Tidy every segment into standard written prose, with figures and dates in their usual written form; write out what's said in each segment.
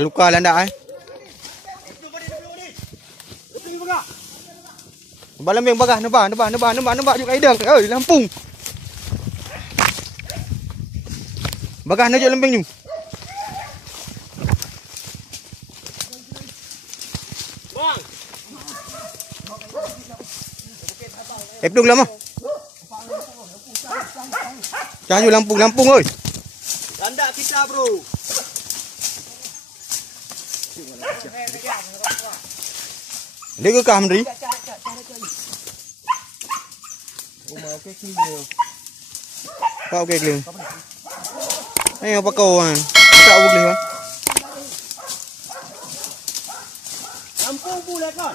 Luka lah ndak Nampak lembing bagah, nampak juga hidang. Oi, Lampung. Bagah nak je lembing ni. Bang. Epdung lama. Cahyu Lampung oi. Landak kita, bro. Dia ke kah Mendri? Kau okey keling. Apa kau kan? Tak boleh kan? Lampung pula kan?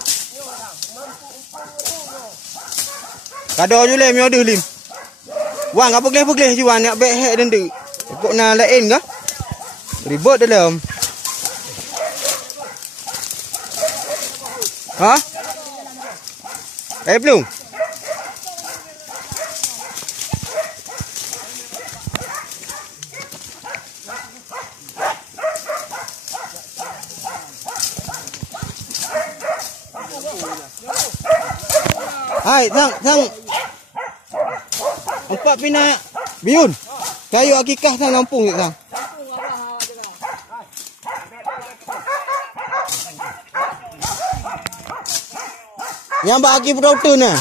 Kada je lem yo lim. Wang apa boleh jual nak baik hek dan tu. Kok nak lain ke? Ribut dalam. Ha? Belum. Hai, sang. Empat pina biun. Kayu akikah sang Lampung ni sang. Yang bagi protein nah.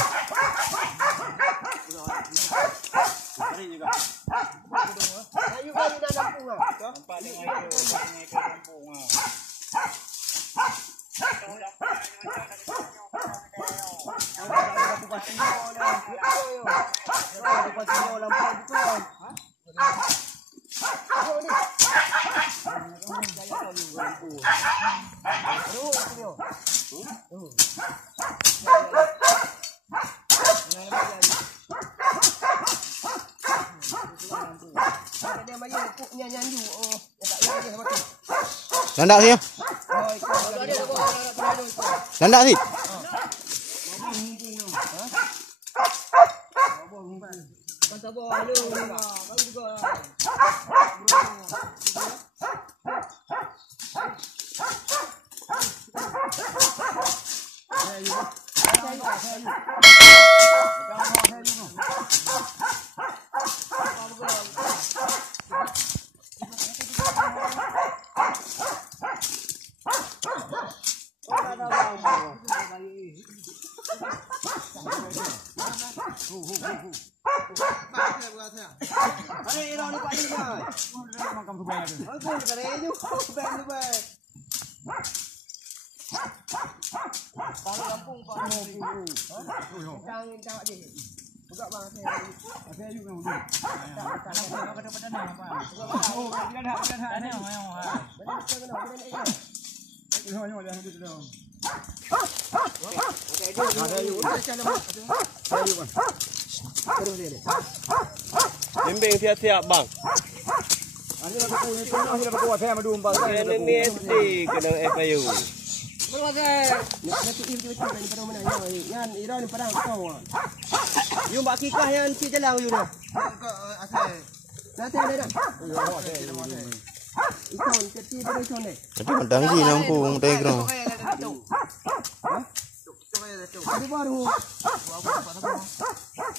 Landak sih. Landak sih. Lembing tiap-tiap bang. Ini SD kena FIU. You mbak kikah yang si jalan you dah. Nanti ada dah. Ikon kecil pada ikon ni. Tapi mandang si Lampung Telegram. Ada baru.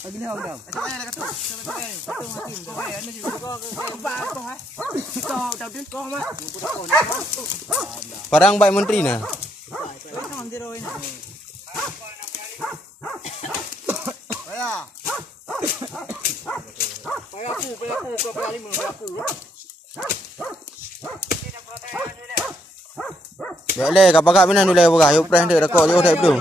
Lagi dah dah. Parang baik menteri nah. Paya aku. Biar le kapag kami na nulay wala, yung prend dia kok yo dah belum.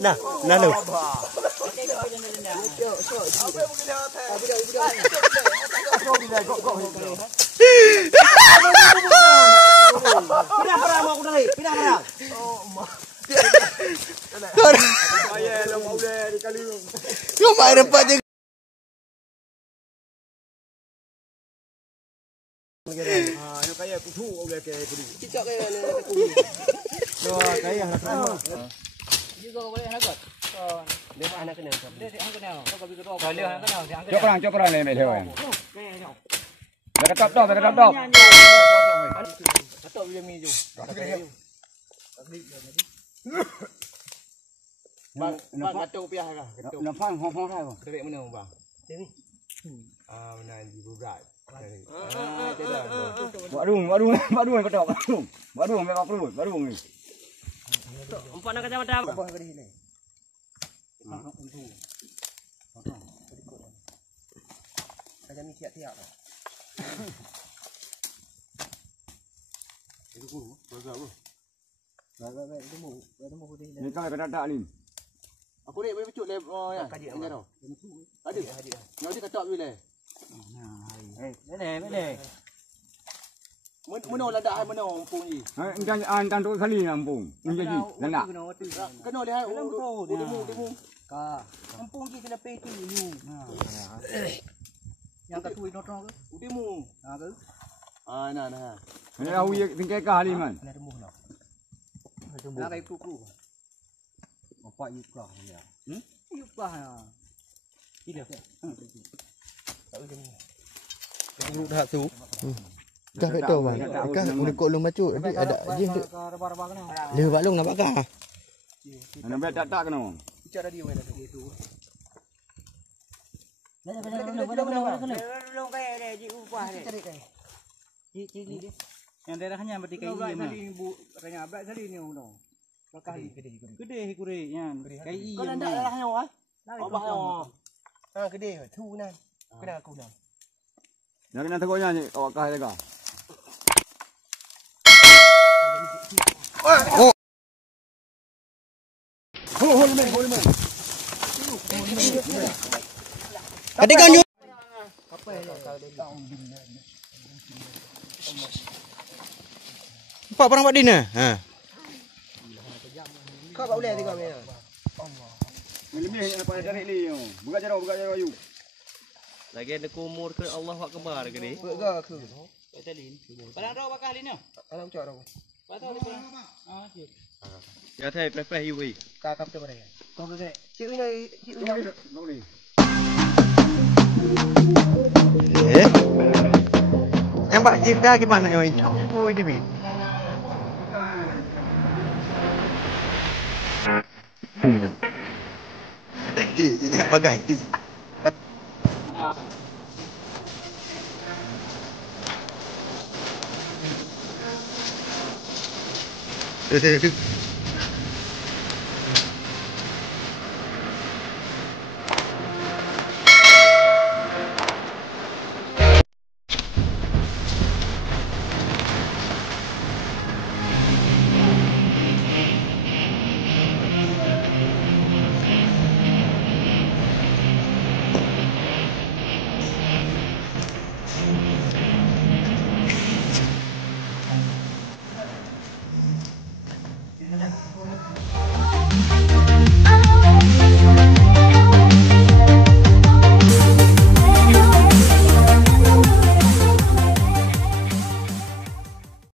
Nah, nah lu. Pindah mau aku dari. Pindah perang. Ayah lah mau dah dikali. Kau main dapat je. Yang kaya kutu oleh ke kudu. Cicak kaya ni. Kaya nak sama. Juga boleh nak kot. Dia anak kenal. Dia anak kenal. Kau pergi ke dok. Kalau anak kenal, dia anak kenal. Cok orang le meh lewan. Dah ketap. Atau bila mi ju. Bang gatuk piah kah? Nampak hong hai bang. Dekat mana bang? Sini. Mana di Burat. Badung ketap. Badung memang perlu. Badung ni. Empat nak kacau macam apa? Kacau ni tiap-tiap. Itu guru, bagus apa? Baik, itu mu dia. Ni kau kena tak ni. Aku ni boleh pecut le ya. Kaji tau. Ada. Yang dia kacau bila. Ini. Mana ladak hai mana ompung ni? Antan tu kali nampung. Ni jadi. Nak. Kena dia hai. Demu. Ka. Ompung ni kena peti ni. Yang kat tu notong ke? Demu. Ha ke? Nah. Ni aku yang tinggal kali man. Nak demu nak. Nak kai kru. Apa yukah dia? Yukah ya. Tidak. Tak boleh ni. Lu dah tu. Kah betul bang. Kah boleh kok lu macu. Ada je. Le balong nampak kah? Nampak tak kena. Bicara dia mana tu. Belum kaya dia ji upah dia. Cik ni dia. Yang daerahnya berarti kayak ini tadi ibu katanya abad tadi ni uno. Kali gede kure yan. Kayak ini. Kau nak daerahnya wah? Gede tu nan. Kena aku nan. Jangan nak takutnya ni awak kah lega. Oh. Hol. Katikan you. Apa ya? Empat perang Pak Din eh? Ha. Kau tak boleh tengok ni. Lebih apa cari ni. Buka jaro ayu. Lagi ada kumur ke Allah Akbar ke ni? Berga ke? Betalin. Padang dah bakal ni no. Alam cak dah. Patau ni padang. Cik. Ya thai prepare you we. Kakak tu pada. Kau ke? Cik ni. Yang Pak cerita gimana yang itu? Oh ini bi. Bagai. Tuh.